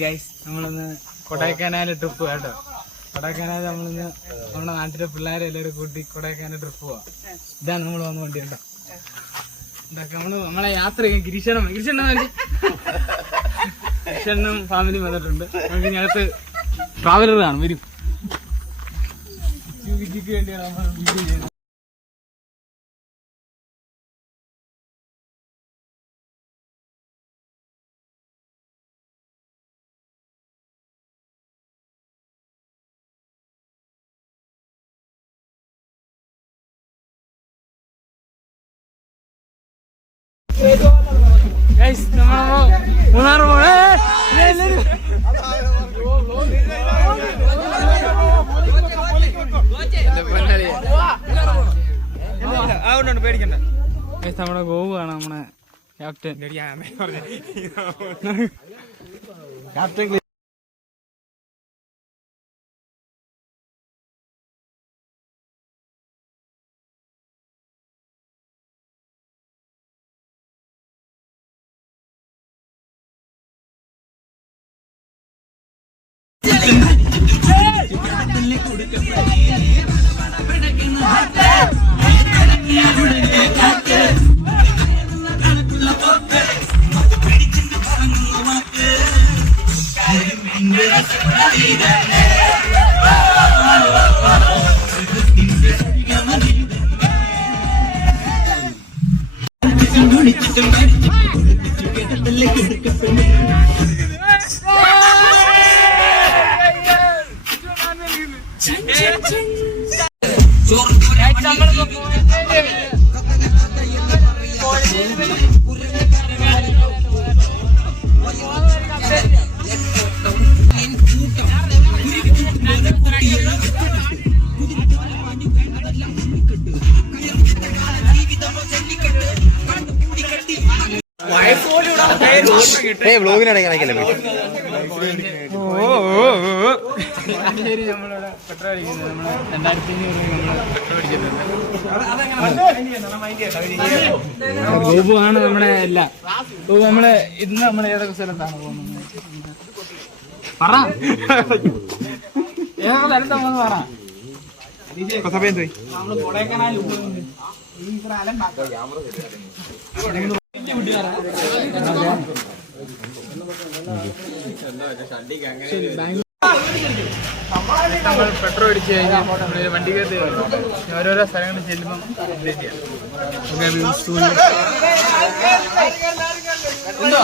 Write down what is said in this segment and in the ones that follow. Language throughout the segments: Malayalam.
ഗൈസ് നമ്മളിന്ന് കൊടൈക്കനാൽ ട്രിപ്പ് കേട്ടോ. കൊടൈക്കനാൽ നമ്മളിന്ന് നമ്മുടെ നാട്ടിലെ പിള്ളേരെ എല്ലാവരും കൂട്ടി കൊടൈക്കനാൽ ട്രിപ്പ് പോവാം. ഇതാണ് നമ്മൾ വന്ന വണ്ടി കേട്ടോ. ഇതൊക്കെ നമ്മളെ യാത്ര ഗിരീഷനും ഫാമിലി വന്നിട്ടുണ്ട്. നമുക്ക് ഇതിനകത്ത് ട്രാവലർ കാണും വരും. വിജിക്ക് വേണ്ടിയാണ് നമ്മൾ വീഡിയോ ചെയ്യുന്നത്. മൂന്നാർ പോണേ പേടിക്കണ്ട. നമ്മുടെ ഗോവുമാണ് നമ്മുടെ ക്യാപ്റ്റൻ. ക്യാപ്റ്റൻ വ്ലോഗിനിടയ്ക്കല്ലേ നമ്മളിവിടെ പെട്രോൾ അടിക്കുന്നത്. നമ്മൾ 2500 പെട്രോൾ അടിച്ചിട്ടുണ്ട്. ഗോപുവാണ് നമ്മുടെ എല്ലാം. ഗോപു നമ്മള് ഇന്ന് നമ്മൾ ഏതൊക്കെ സ്ഥലത്താണ് പോകുന്നത്? പറ, ഏതൊക്കെ സ്ഥലത്താ പോകുന്നത് പറ. നമ്മള് കൊടൈക്കനാൽ നമ്മൾ പെട്രോൾ അടിച്ച് കഴിഞ്ഞാൽ വണ്ടിക്കകത്ത് ഓരോരോ സ്ഥലങ്ങളിൽ ചെല്ലുമ്പം ഉണ്ടോ.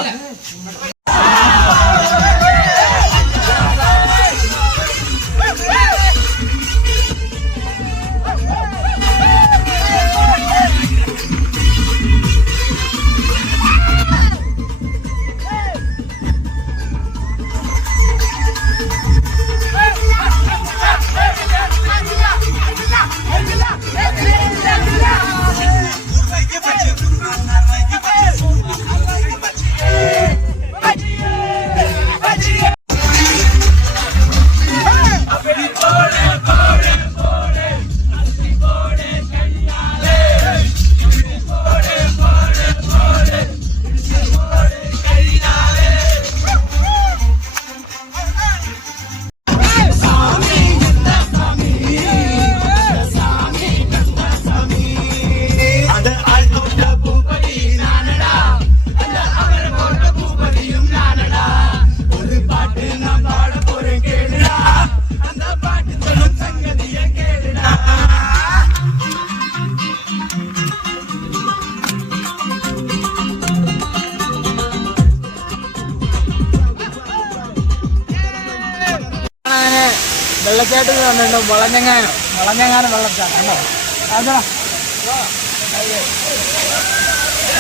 വെള്ളച്ചാട്ടം കണ്ടോ? വളഞ്ഞങ്ങാനം വെള്ളച്ചാട്ടം കണ്ടോ? അതാ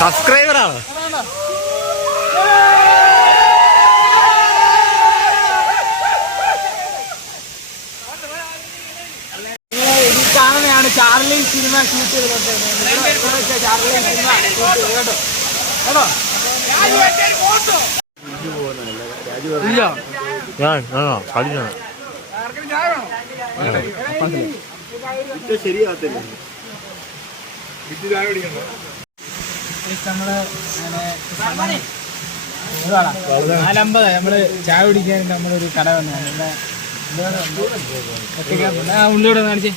സബ്സ്ക്രൈബറാണ്. ഇത് കാണുന്നതാണ് ചാർലി സിനിമ ഷൂട്ട് ചെയ്തത്. ചാർലി സിനിമ ഷൂട്ട് ചെയ്ത് കേട്ടോ കേട്ടോ. ശരിയാകത്തില്ല. നമ്മള് 450 നമ്മള് ചായ കുടിക്കാൻ നമ്മളൊരു കട വന്നതാണ് ഉള്ളിവിടെ കാണിച്ചേ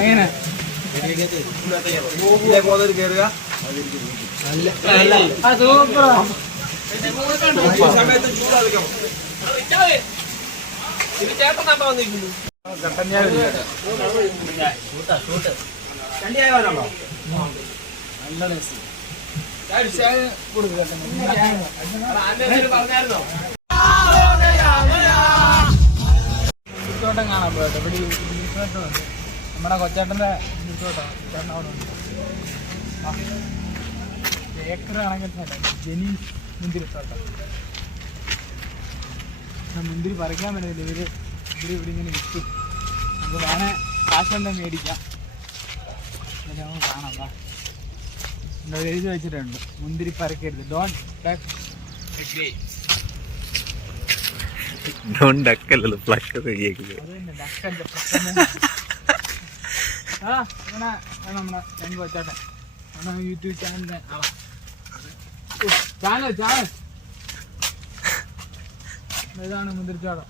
എങ്ങനെ തോട്ടം കാണാൻ പോയിട്ട് ഇവിടെ ഉണ്ട് നമ്മുടെ കൊച്ചേട്ടൻ്റെ തോട്ടം ചേട്ടൻ അവിടെ ഉണ്ട് ഏക്കർ കണക്കിന് സ്ഥലം ജെനീസ് മുന്തിരിത്തോട്ടം. മുന്തിരി പറിക്കാൻ പറ്റില്ല, ഇവിടെ ഇങ്ങനെ വിൽക്കും. നമുക്ക് വേണേ കാശുണ്ടെ മേടിക്കാം. എന്നിട്ട് നമുക്ക് കാണാം. എന്താ എഴുതി വെച്ചിട്ടുണ്ട്, മുന്തിരി പറിക്കരുത്, ഡോണ്ട് ടച്ച് നമ്മുടെ ഞങ്ങൾ വെച്ചാട്ടെ യൂട്യൂബ് ചാനലിന്റെ ചാനൽ ഇതാണ് മുന്തിരിച്ചോടം.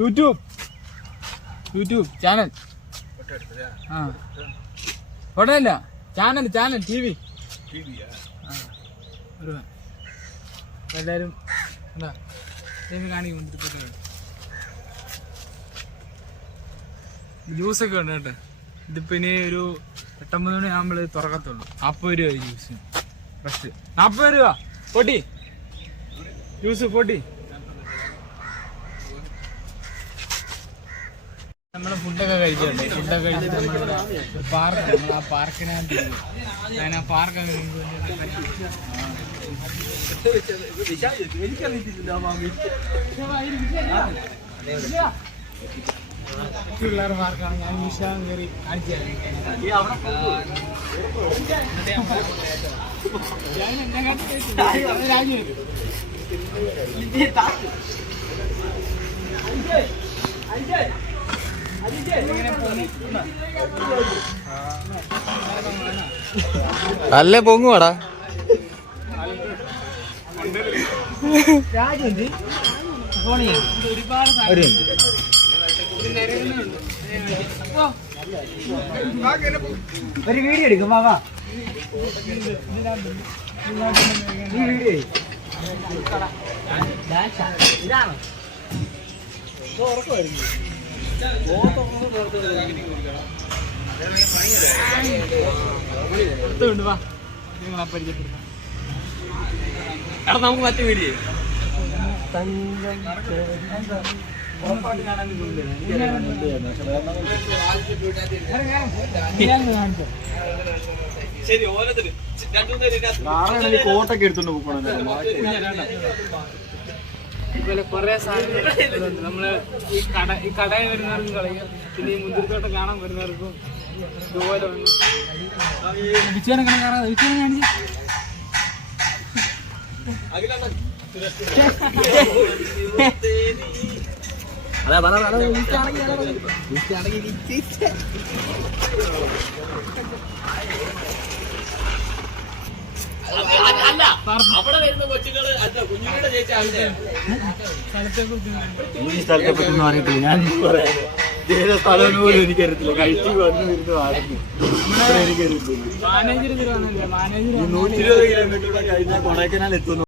യൂട്യൂബ് ചാനൽ ഉടനല്ല ചാനൽ TV എല്ലാവരും എന്താ കാണിക്കും. മുന്തിരിത്തോട്ടം ജ്യൂസൊക്കെ ഉണ്ട് കേട്ടോ. ഇതിപ്പോൾ ഇനി ഒരു 8-9 മണി ആകുമ്പോൾ തുറക്കത്തുള്ളൂ. 40 രൂപ ജ്യൂസ് ഫ്രഷ്, 40 രൂപ പൊട്ടി ജ്യൂസ് പൊട്ടി. നമ്മൾ ഫുഡൊക്കെ കഴിച്ചിട്ടുണ്ട്. ഫുഡൊക്കെ കഴിച്ചിട്ട് നമ്മളിവിടെ പാർക്ക്, നമ്മൾ ആ പാർക്കിനകത്ത് ഞാൻ ആ പാർക്കൊക്കെ പിള്ളേർ പാർക്കാണ്. ഞാൻ വിശാഖം കയറി കാണിച്ചു അല്ലേ പൊങ്ങുവാടാ. ഒരു വീഡിയോ എടുക്കും വാ ഇതാണ് നമുക്ക് മറ്റു വീഡിയോ കോട്ടൊക്കെ എടുത്തോണ്ട് പോകണം. ഇതുപോലെ കുറെ സാധനങ്ങളുണ്ട്. നമ്മള് ഈ കടയിൽ വരുന്നവർക്കും കളിക്കും, പിന്നെ ഈ മുന്തിരിത്തോട്ടം കാണാൻ വരുന്നവർക്കും ഇതുപോലെ വിച്ചുവനെ കാണാൻ വിച്ചുവനെ കാണിച്ചു. ഈ സ്ഥലത്തെ പറ്റി പറഞ്ഞിട്ടില്ല. ഞാൻ സ്ഥലം പോലും എനിക്കറിയത്തില്ല. കഴിച്ചു വന്നു എനിക്കറിയത്തില്ല. 120 കിലോമീറ്റർ കഴിഞ്ഞാൽ കൊടൈക്കനാൽ എത്തുന്നു.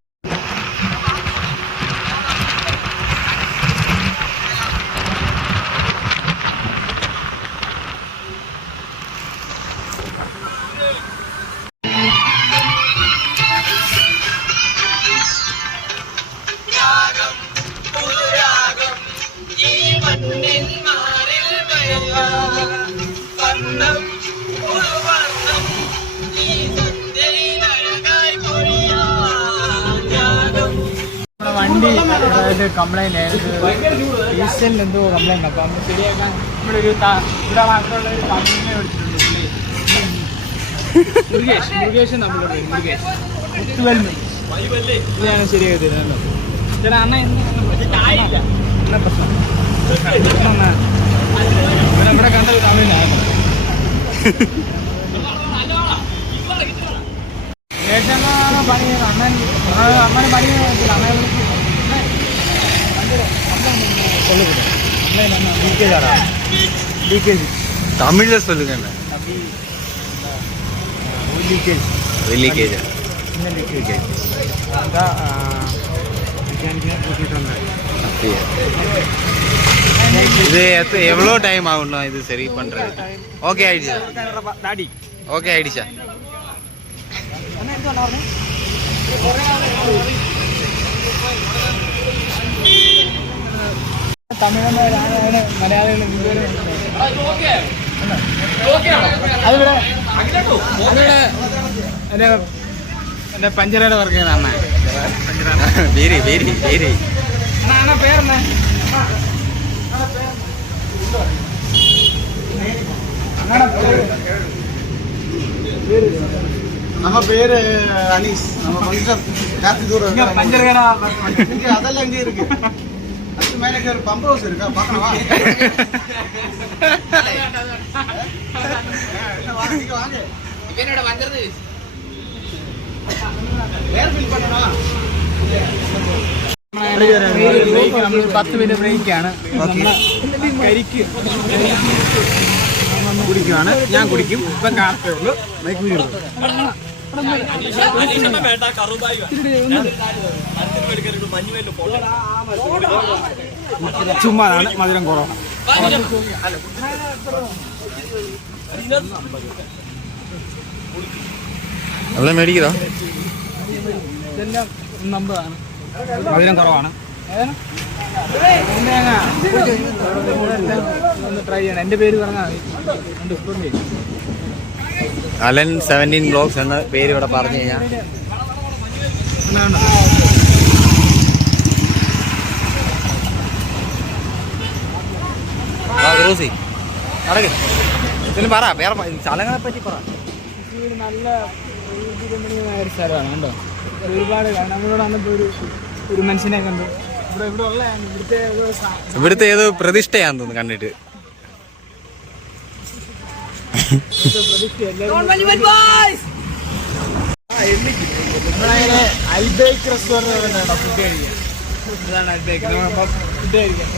വണ്ടി കംപ്ലൈന്റ് ആയിരുന്നു, ഡീസലിൽ എന്തോ കംപ്ലൈന്റ്. അപ്പം നമ്മൾ ശരിയാക്കാൻ നമ്മളൊരു ഇവിടെ മാത്രമുള്ള ഒരു കമ്പനിയെ വിളിച്ചിട്ടുണ്ട്. മുരുകേഷ് നമ്മളോട് മുരുകേഷ് മുത്തുവൽമ ഇതാണ് ശരിയാക്കി തരുന്നല്ലോ. ചേട്ടാ അണ്ണ എന്നാ പ്രശ്നം ഇവിടെ കണ്ടത് തമിഴിലാണ്. ശേഷമാണ് പണി ചെയ്യുന്നത്. അമ്മന് പണി ചെയ്തില്ല. தமிழ்ல சொல்லுங்க என்ன லீக்கேஜ் இது எவ்வளோ டைம் ஆகணும் இது சரி பண்றது? ஓகே ஆயிடுச்சா? ஓகே ஆயிடுச்சா? തമിഴന്മാരാണ് മലയാളികൾ അതിവിടെ എൻ്റെ പഞ്ചറയുടെ വർക്ക് ചെയ്യുന്ന അണ്ണ അണ്ണ പേരെന്നാ? நம்ம பேரு அனீஸ். நம்ம கொஞ்சம் ஜாஸ்தி தூரம் பஞ்சர் கடை அதெல்லாம் எங்கே இருக்கு? அதுக்கு மேலே ஒரு பம்ப் ஹவுஸ் இருக்கா? பார்க்கணுமா? வாங்க என்னோட வந்துருது ஏர் ஃபில் பண்ணணும். 10 മിനിറ്റ് ബ്രേക്കാണ്. കരിക്ക് കുടിക്കുവാണ്. ഞാൻ കുടിക്കും. ഇപ്പം കാർത്തേ ഉള്ളൂ. ചുമ്മാതാണ്, മധുരം കുറവാണ്. എല്ലാം മേടിക്കതോ? ഇതെല്ലാം 50ആണ്. മധുരം കുറവാണ്. ഒന്ന് ട്രൈ ചെയ്യണം. എൻ്റെ പേര് പറഞ്ഞാൽ മതി. അലൻ 17 ബ്ലോഗ്സ് എന്ന പേര് ഇവിടെ പറഞ്ഞു കഴിഞ്ഞാൽ റോസി നടക്ക് ഇതിന് പറ വേറെ സ്ഥലങ്ങളെ പറ്റി പറ. നല്ല രമണീയമായ ഒരു സ്ഥലമാണ് കേട്ടോ. ഒരുപാട് നമ്മളോട് വന്നപ്പോൾ ഒരു മനുഷ്യനെ കണ്ടു. ഇവിടെ ഉള്ള ഇവിടുത്തെ ഏതോ പ്രതിഷ്ഠയാന്ന് തോന്നുന്നു കണ്ടിട്ട്. നമ്മളങ്ങനെ അൽബേക്ക് റെസ്റ്റോറൻറ്റ് ഫുഡ് കഴിക്കാം. ഇതാണ് അൽബേക്ക്. ഫുഡ് കഴിക്കാം.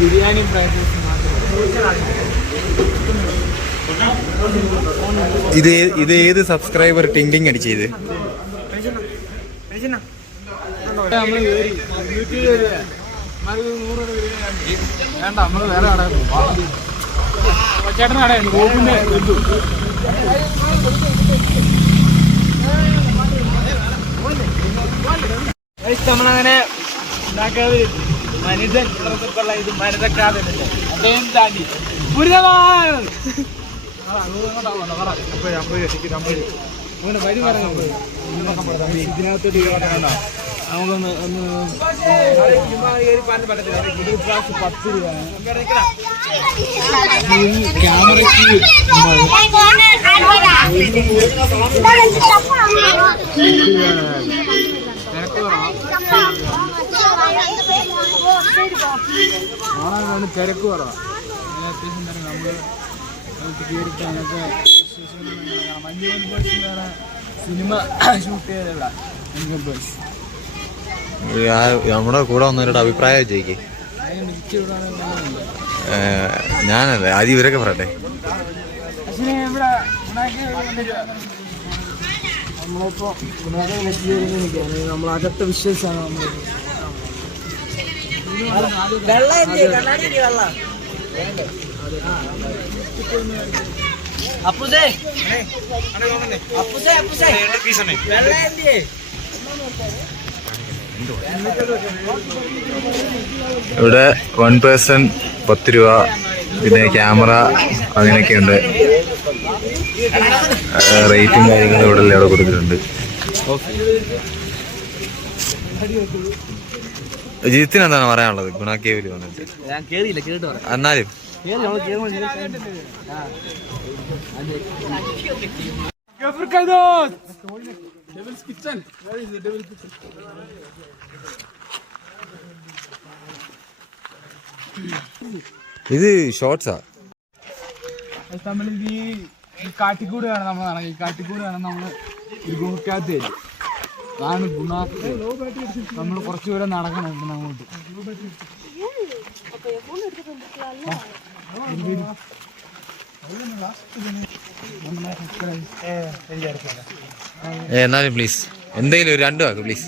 ബിരിയാണി പ്രൈസസ് ഇത് ഏത് സബ്സ്ക്രൈബർ ടിങ് ടിങ് അടിച്ചത്? നമ്മള് വേണ്ട, നമ്മള് വേറെ കട ചേട്ടൻ കടയുണ്ട്. ഗോപിന്റെ നമ്മളങ്ങനെ ഉണ്ടാക്കാതെ മനുഷ്യൻ ഇത് മനുതക്കാതെ അദ്ദേഹം താണ്ടി അങ്ങനെ വഴി പറഞ്ഞു ഇതിനകത്തോട്ട് നമുക്കൊന്ന് പറ്റത്തില്ല. 10 രൂപയാണ് ക്യാമറയ്ക്ക്. തിരക്ക് കുറവാണ്. അത്യാവശ്യം തന്നെ നമ്മൾ കയറിയിട്ടൊക്കെ മഞ്ഞുമൽ ബോയ്സ് വേറെ സിനിമ ഷൂട്ട് ചെയ്തല്ല. മഞ്ഞുമൽ ബോയ്സ് നമ്മുടെ കൂടെ വന്നവരുടെ അഭിപ്രായം ചോദിക്കേ. ഞാനല്ലേ ആദ്യം ഇവരൊക്കെ പറയട്ടെ. നമ്മളിപ്പോ നമ്മളകത്തെ വിശ്വസിച്ചാണ് നമ്മൾ. ഇവിടെ 1 പേഴ്സൺ 10 രൂപ, പിന്നെ ക്യാമറ അങ്ങനെയൊക്കെയുണ്ട്. റേറ്റും കാര്യങ്ങളും ഇവിടെ കൊടുത്തിട്ടുണ്ട്. ജിത്തിന് എന്താണ് പറയാനുള്ളത് ഗുണ കേവില് വന്നിട്ട്? ഞാൻ കേറിയില്ല, കേട്ട് പറയാം. എന്നാലും ഇത് ഷോർട്സാ. നമ്മളിത് ഈ കാട്ടിക്കൂട് കാണാൻ നമ്മൾ നടക്കും. ഈ കാട്ടിക്കൂട് കാണാൻ നമ്മൾ ഒരു ഗുണക്കകത്ത് തരും. അതാണ് ഗുണ. നമ്മൾ കുറച്ചുകൂടെ നടക്കണം ഇവിടുന്ന് അങ്ങോട്ട്. എന്നാലും പ്ലീസ് എന്തെങ്കിലും ഒരു 2 വാക്ക് പ്ലീസ്.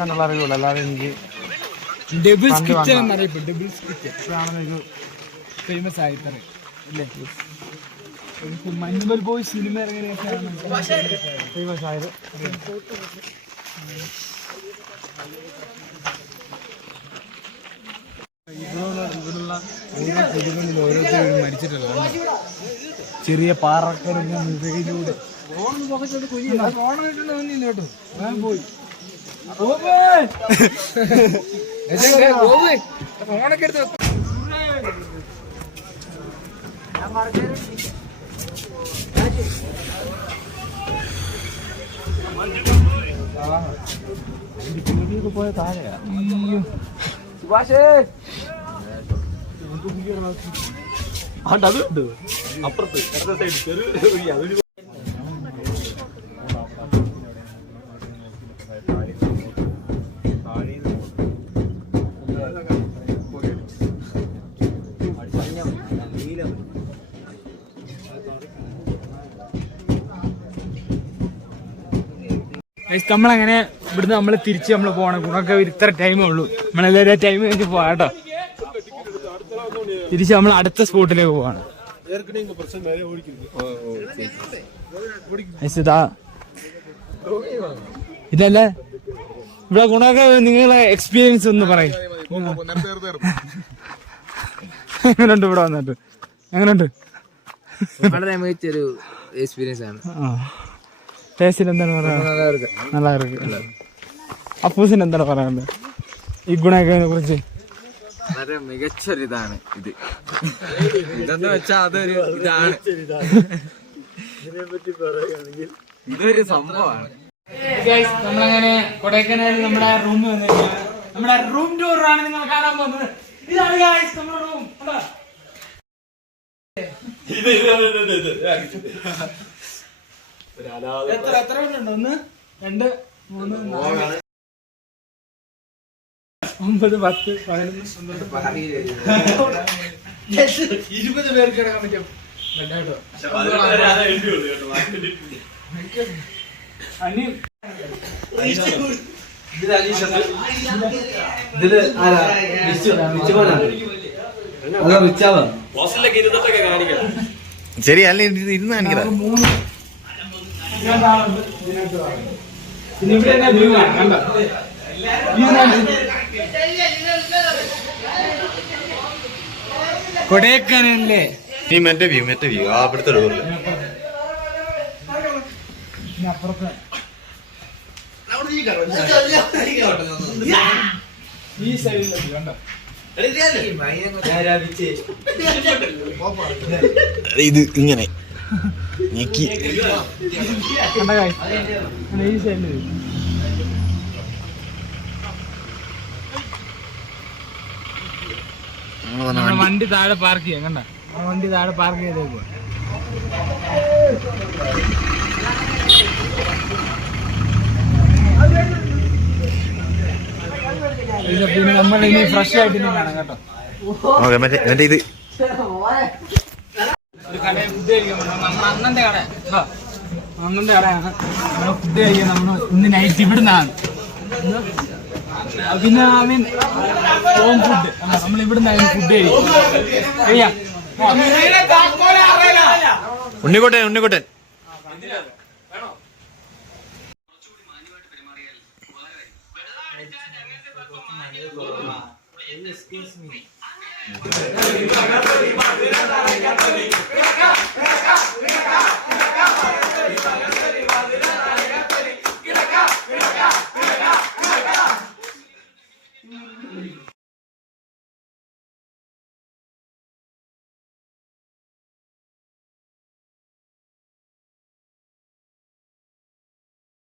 കണ്ടുള്ള അറിയുള്ളൂ, അല്ലാതെ എനിക്ക് ഡബിൾസ് കിച്ചൺ എന്നറിയപ്പെടും. ഡബിൾസ് കിച്ചൺ ഇപ്പോഴാണ് ഫേമസ് ആയി തറ അല്ലേ? മഞ്ഞുമൽ ബോയ് സിനിമ ഇറങ്ങിയ ഫേമസ് ആയത്. ഇവിടുള്ള ഓരോ ചെടികളിൽ ഓരോരുത്തരും മരിച്ചിട്ടുള്ള ചെറിയ പാറക്കറിഞ്ഞ മുഖയിലൂടെ കേട്ടോ. ഞാൻ പോയി ഫോണൊക്കെ എടുത്ത് പോയ താഴെയാ. അതുണ്ട് അപ്പുറത്ത് സൈഡ്. നമ്മളങ്ങനെ ഇവിടുന്ന് നമ്മൾ തിരിച്ച് നമ്മൾ പോകണം. ഗുണമൊക്കെ ഇത്ര ടൈമേ ഉള്ളൂ. നമ്മളെല്ലാവരും ടൈം കഴിഞ്ഞ് പോവാം കേട്ടോ. തിരിച്ച് നമ്മൾ അടുത്ത സ്പോട്ടിലേക്ക് പോവാണ്. ഇതല്ലേ ഇവിടെ ഗുണമൊക്കെ നിങ്ങളെ എക്സ്പീരിയൻസ് ഒന്ന് പറയും. എങ്ങനെയുണ്ട് ഇവിടെ വന്നിട്ട്? എങ്ങനെയുണ്ട്? വളരെ മികച്ചൊരു എക്സ്പീരിയൻസ് ആണ്. ടേസ്റ്റിന് എന്താണ് പറയാനുള്ളത്? നല്ല ഇருக்கு. അപ്പൂസിന് എന്താണ് പറയാനുള്ളത് ഈ ഗുണാക്കേവിനെ കുറിച്ച്? വളരെ മികച്ചൊരിതാണ് ഇത്. ഇതെന്ന് വെച്ചാൽ അതൊരു ഇതാണ്, ഇതൊരു സംഭവമാണ്. നമ്മളങ്ങനെ കൊടൈക്കനാലിൽ നമ്മുടെ റൂമിൽ വന്നിരിക്കുകയാണ്. നമ്മുടെ റൂം ടൂറാണ് നിങ്ങൾ കാണാൻ പോകുന്നത്. ഇതാണ് ഗൈസ് നമ്മുടെ റൂം. എത്ര ഉണ്ട്? 1 2 3 4 9 10 11 20 പേർക്ക് കിടക്കാൻ പറ്റും. ശരി അല്ല ഇരുന്ന് കാണിക്കടാ. കൊടൈക്കനാലല്ലേ നീ മറ്റേ വ്യൂ ആ അവിടുത്തെ ഡോറില് അപ്പുറത്ത് ഈ സൈഡിലേക്ക് കണ്ടോ? ഇത് ഇങ്ങനെ ഞെക്കി കണ്ട ഈ സൈഡിൽ വണ്ടി താഴെ പാർക്ക് ചെയ്യാം. കണ്ട വണ്ടി താഴെ പാർക്ക് ചെയ്തേക്കുക. പിന്നെ നമ്മൾ ഇനി ഫ്രഷ് ആയിട്ട് ഇനി കാണാം കേട്ടോ. മറ്റേ ഇത് ഒരു കടയിൽ ഫുഡ് കഴിക്കാൻ പറ്റും. നമ്മുടെ അണ്ണന്റെ കട, അണ്ണന്റെ കടയാണ്. നമ്മളെ ഫുഡ് കഴിക്കാൻ നമ്മൾ ഇന്ന് നൈറ്റ് ഇവിടുന്നാണ്. പിന്നെ മീൻ ഹോം ഫുഡ് നമ്മൾ ഇവിടുന്ന് ഫുഡ് കഴിക്കാം. ഉണ്ണിക്കോട്ടൻ